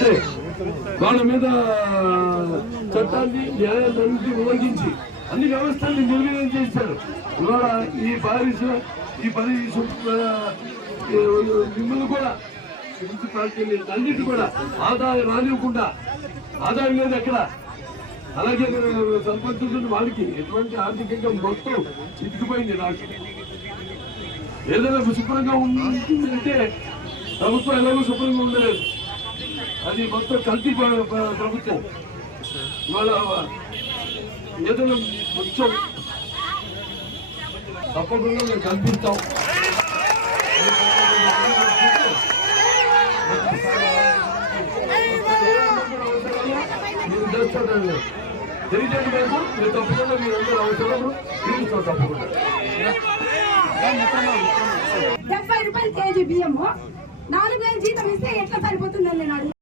అంటే వాళ్ళ మీద చట్టాన్ని న్యాయాన్ని ఉల్లంఘించి అన్ని వ్యవస్థల్ని నిర్వీర్యం చేశారు. ఇవాళ ఈ పని మిమ్మల్ని కూడా మున్సిపాలిటీని అన్నిటి కూడా ఆదాయం రానివ్వకుండా, ఆదాయం లేదు ఎక్కడ. అలాగే సర్పంచులు వాళ్ళకి ఎటువంటి ఆర్థికంగా మొత్తం చితికిపోయింది. నాకు ఏదైనా శుభ్రంగా ఉంటుందంటే ప్రభుత్వం ఎలాగో శుభ్రంగా ఉండలేదు. అది మొత్తం కల్తీ ప్రభుత్వం. ఇవాళ ఏదైనా కొంచెం తప్పకుండా మేము కల్పిస్తాం. తెలియజేయండి మేము, మీరు తప్పకుండా మీరందరూ అవసరం తీరుస్తాం. తప్పకుండా 70 రూపాయలు కేజీ బియ్యము 4 వేలు జీతం ఇస్తే ఎట్లా సరిపోతుందని నేను